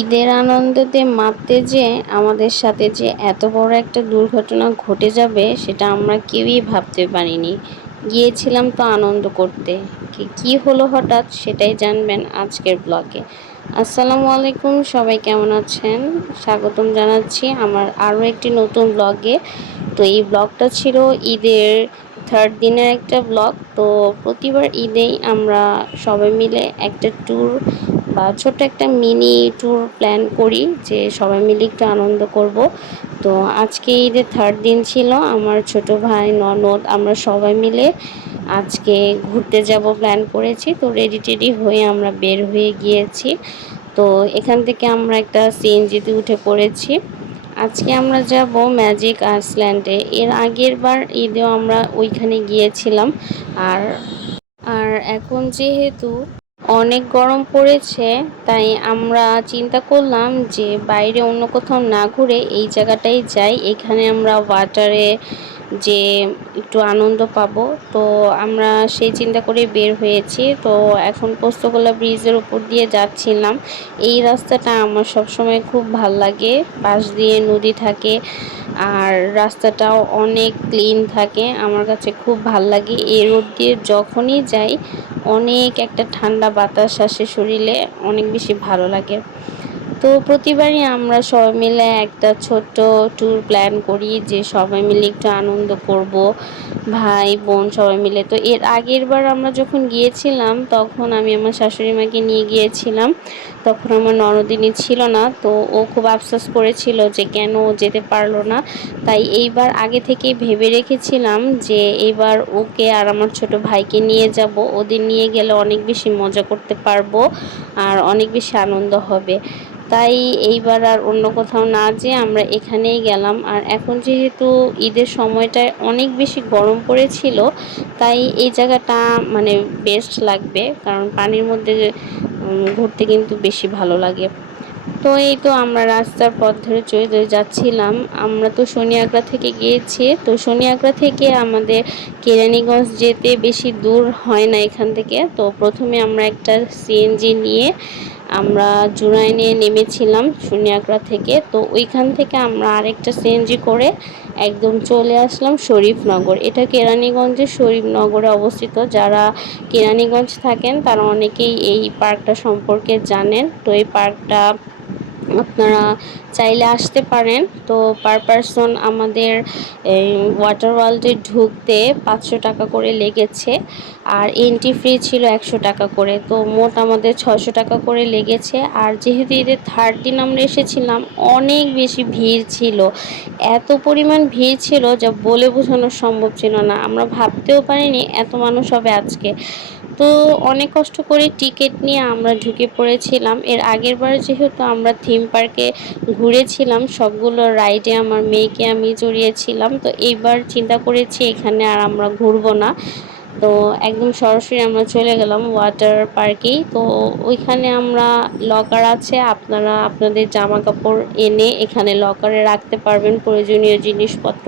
ঈদের আনন্দতে মাততে যে, আমাদের সাথে যে এত বড় একটা দুর্ঘটনা ঘটে যাবে, সেটা আমরা কেউই ভাবতে পারিনি। গিয়েছিলাম তো আনন্দ করতে। কি কি হলো হঠাৎ সেটাই জানবেন আজকের ব্লগে। আসসালামু আলাইকুম, সবাই কেমন আছেন? স্বাগতম জানাচ্ছি আমার আরও একটি নতুন ব্লগে। তো এই ব্লগটা ছিল ঈদের থার্ড দিনের একটা ব্লগ। তো প্রতিবার ঈদেই আমরা সবাই মিলে একটা ট্যুর বা ছোট্ট একটা মিনি ট্যুর প্ল্যান করি যে সবাই মিলে একটু আনন্দ করব। তো আজকে ঈদের থার্ড দিন ছিল, আমার ছোট ভাই ননদ, আমরা সবাই মিলে আজকে ঘুরতে যাব প্ল্যান করেছি। তো রেডি টেডি হয়ে আমরা বের হয়ে গিয়েছি। তো এখান থেকে আমরা একটা সিএনজিতে উঠে পড়েছি। আজকে আমরা যাব ম্যাজিক আইসল্যান্ডে এর আগের বার ঈদেও আমরা ওইখানে গিয়েছিলাম। আর আর এখন যেহেতু অনেক গরম পড়েছে, তাই আমরা চিন্তা করলাম যে বাইরে অন্য কোথাও না ঘুরে এই জায়গাটাই যাই। এখানে আমরা ওয়াটারে যে একটু আনন্দ পাবো। তো আমরা সেই চিন্তা করে বের হয়েছি। তো এখন পোস্তগোলা ব্রিজের উপর দিয়ে যাচ্ছিলাম। এই রাস্তাটা আমার সবসময় খুব ভালো লাগে। পাশ দিয়ে নদী থাকে আর রাস্তাটাও অনেক ক্লিন থাকে। আমার কাছে খুব ভালো লাগে। এই রোড দিয়ে যখনই যাই অনেক একটা ঠান্ডা বাতাস আসে শরীরে অনেক বেশি ভালো লাগে। তো প্রতিবারই আমরা সবাই মিলে একটা ছোট্ট ট্যুর প্ল্যান করি যে সবাই মিলে একটু আনন্দ করব, ভাই, বোন সবাই মিলে। তো এর আগের বার আমরা যখন গিয়েছিলাম, তখন আমি আমার শাশুড়ি মাকে নিয়ে গিয়েছিলাম। তখন আমার ননদিনী ছিল না, তো ও খুব আফসোস করেছিল যে কেন ও যেতে পারল না। তাই এইবার আগে থেকেই ভেবে রেখেছিলাম যে এইবার ওকে আর আমার ছোট ভাইকে নিয়ে যাব। ওদের নিয়ে গেলে অনেক বেশি মজা করতে পারব আর অনেক বেশি আনন্দ হবে। তাই এইবার আর অন্য কোথাও না যেয়ে আমরা এখানেই গেলাম। আর এখন যেহেতু ঈদের সময়টায় অনেক বেশি গরম পড়েছিল, তাই এই জায়গাটা মানে বেস্ট লাগবে। কারণ পানির মধ্যে ঘুরতে কিন্তু বেশি ভালো লাগে। তো এই তো আমরা রাস্তার পথ ধরে চলে যাচ্ছিলাম। আমরা তো শনিয়াগড়া থেকে গিয়েছি। তো শনিয়াগড়া থেকে আমাদের কেরানীগঞ্জ যেতে বেশি দূর হয় না এখান থেকে। তো প্রথমে আমরা একটা সিএনজি নিয়ে আমরা জুরাইনে নেমেছিলাম সুনিয়াকড়া থেকে। তো ওইখান থেকে আমরা আরেকটা সিএনজি করে একদম চলে আসলাম শরীফনগর। এটা কেরানীগঞ্জের শরীফনগরে অবস্থিত। যারা কেরানীগঞ্জ থাকেন তারা অনেকেই এই পার্কটা সম্পর্কে জানেন। তো এই পার্কটা আপনারা চাইলে আসতে পারেন। তো পার পারসন আমাদের ওয়াটার ওয়ার্ল্ডে ঢুকতে পাঁচশো টাকা করে লেগেছে। আর এন্ট্রি ফ্রি ছিল একশো টাকা করে। তো মোট আমাদের ছশো টাকা করে লেগেছে। আর যেহেতু এদের থার্ড দিন আমরা এসেছিলাম, অনেক বেশি ভিড় ছিল। এত পরিমাণ ভিড় ছিল যা বলে বোঝানো সম্ভব ছিল না। আমরা ভাবতেও পারিনি এত মানুষ হবে আজকে। তো অনেক কষ্ট করে টিকিট নিয়ে আমরা ঢুকে পড়েছিলাম। এর আগের বার যেহেতু আমরা থিম পার্কে ঘুরেছিলাম, সবগুলো রাইডে আমার মেয়েকে আমি জড়িয়েছিলাম। তো এইবার চিন্তা করেছি এখানে আর আমরা ঘুরবো না। তো একদম সরাসরি আমরা চলে গেলাম ওয়াটার পার্কেই তো ওইখানে আমরা লকার আছে, আপনারা আপনাদের জামা কাপড় এনে এখানে লকারে রাখতে পারবেন। প্রয়োজনীয় জিনিসপত্র।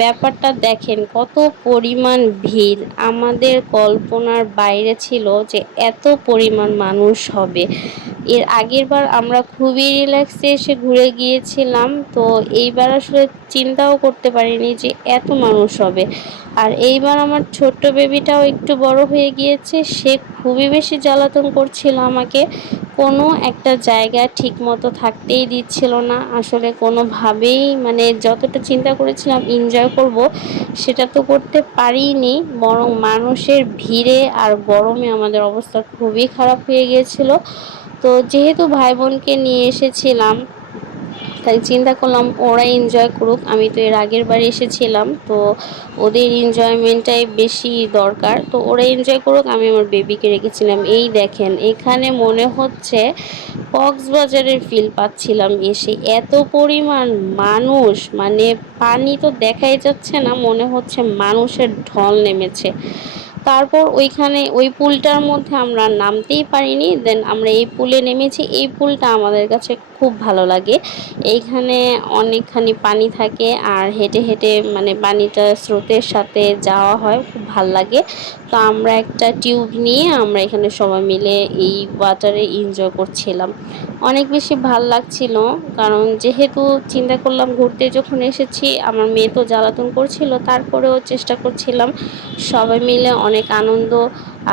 ব্যাপারটা দেখেন, কত পরিমাণ ভিড়। আমাদের কল্পনার বাইরে ছিল যে এত পরিমাণ মানুষ হবে। এর আগের বার আমরা খুবই রিল্যাক্সে এসে ঘুরে গিয়েছিলাম, তো এইবার আসলে চিন্তাও করতে পারিনি যে এত মানুষ হবে। আর এইবার আমার ছোট্ট বেবিটাও একটু বড় হয়ে গিয়েছে, সে খুবই বেশি জ্বালাতন করছিল আমাকে। কোনো একটা জায়গা ঠিক মতো থাকতেই দিচ্ছিল না। আসলে কোনোভাবেই মানে যতটা চিন্তা করেছিলাম এনজয় করব, সেটা তো করতে পারিনি। বরং মানুষের ভিড়ে আর গরমে আমাদের অবস্থা খুবই খারাপ হয়ে গিয়েছিল। তো যেহেতু ভাই বোনকে নিয়ে এসেছিলাম তাই চিন্তা করলাম ওরা এনজয় করুক। আমি তো এর আগের বার এসেছিলাম, তো ওদের এনজয়মেন্টটাই বেশি দরকার। তো ওরা এনজয় করুক, আমি আমার বেবিকে রেখেছিলাম। এই দেখেন, এখানে মনে হচ্ছে কক্সবাজারের ফিল পাচ্ছিলাম এসে। এত পরিমাণ মানুষ মানে পানি তো দেখাই যাচ্ছে না, মনে হচ্ছে মানুষের ঢল নেমেছে। তারপর ওইখানে ওই পুলটার মধ্যে আমরা নামতেই পারিনি দেন আমরা এই পুলে নেমেছি। এই পুলটা আমাদের কাছে খুব ভালো লাগে। এইখানে অনেকখানি পানি থাকে আর হেঁটে হেঁটে মানে পানিটা স্রোতের সাথে যাওয়া হয়, খুব ভালো লাগে। তো আমরা একটা টিউব নিয়ে আমরা এখানে সবাই মিলে এই ওয়াটারে এনজয় করছিলাম। অনেক বেশি ভালো লাগছিল, কারণ যেহেতু চিন্তা করলাম ঘুরতে যখন এসেছি, আমার মেয়ে তো জ্বালাতন করছিল, তারপরেও চেষ্টা করছিলাম সবাই মিলে অনেক আনন্দ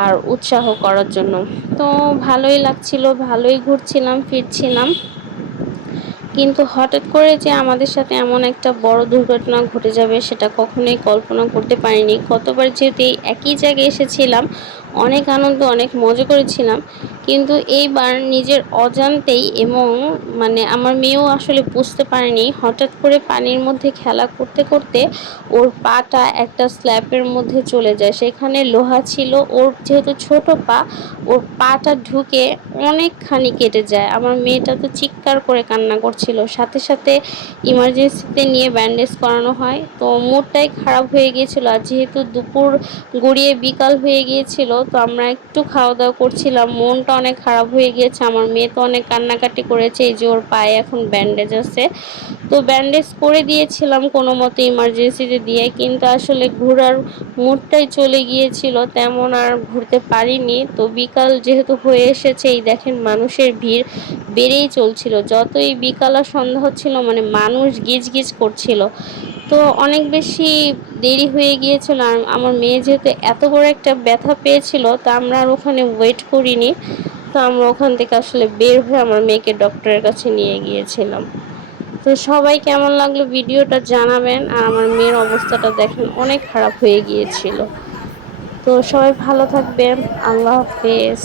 আর উৎসাহ করার জন্য। তো ভালোই লাগছিল, ভালোই ঘুরছিলাম, ফিরছিলাম। কিন্তু হঠাৎ করে যে আমাদের সাথে এমন একটা বড় দুর্ঘটনা ঘটে যাবে, সেটা কখনোই কল্পনা করতে পারিনি। কতবার যেহেতু এই একই জায়গায় এসেছিলাম, অনেক আনন্দ, অনেক মজা করেছিলাম। কিন্তু এইবার নিজের অজান্তেই এবং মানে আমার মেয়েও আসলে বুঝতে পারেনি, হঠাৎ করে পানির মধ্যে খেলা করতে করতে ওর পাটা একটা স্ল্যাপের মধ্যে চলে যায়। সেখানে লোহা ছিল, ওর যেহেতু ছোট পা, ওর পাটা ঢুকে অনেকখানি কেটে যায়। আমার মেয়েটা তো চিৎকার করে কান্না করছিল। সাথে সাথে ইমার্জেন্সিতে নিয়ে ব্যান্ডেজ করানো হয়। তো মুডটাই খারাপ হয়ে গিয়েছিল। আর যেহেতু দুপুর গড়িয়ে বিকাল হয়ে গিয়েছিল, তো আমরা একটু খাওয়া দাওয়া করছিলাম। মনটা অনেক খারাপ হয়ে গিয়েছে। আমার মেয়ে তো অনেক কান্নাকাটি করেছে, এই যে ওর পায়ে এখন ব্যান্ডেজ আছে। তো ব্যান্ডেজ করে দিয়েছিলাম কোনো মতো ইমার্জেন্সিতে দিয়ে, কিন্তু আসলে ঘোরার মুডটাই চলে গিয়েছিল, তেমন আর ঘুরতে পারিনি। তো বিকাল যেহেতু হয়ে এসেছে, এই দেখেন মানুষের ভিড় বেড়েই চলছিল। যতই বিকাল আর সন্ধ্যা হচ্ছিল মানে মানুষ গিজ গিজ করছিল। তো অনেক বেশি দেরি হয়ে গিয়েছিল। আর আমার মেয়ে যেহেতু এত বড় একটা ব্যথা পেয়েছিল, তো আমরা আর ওখানে ওয়েট করিনি। তো আমরা ওখান থেকে আসলে বের হয়ে আমার মেয়েকে ডক্টরের কাছে নিয়ে গিয়েছিলাম। তো সবাই কেমন লাগল ভিডিওটা জানাবেন। আর আমার মেয়ের অবস্থাটা দেখেন, অনেক খারাপ হয়ে গিয়েছিল। তো সবাই ভালো থাকবেন। আল্লাহ হাফেজ।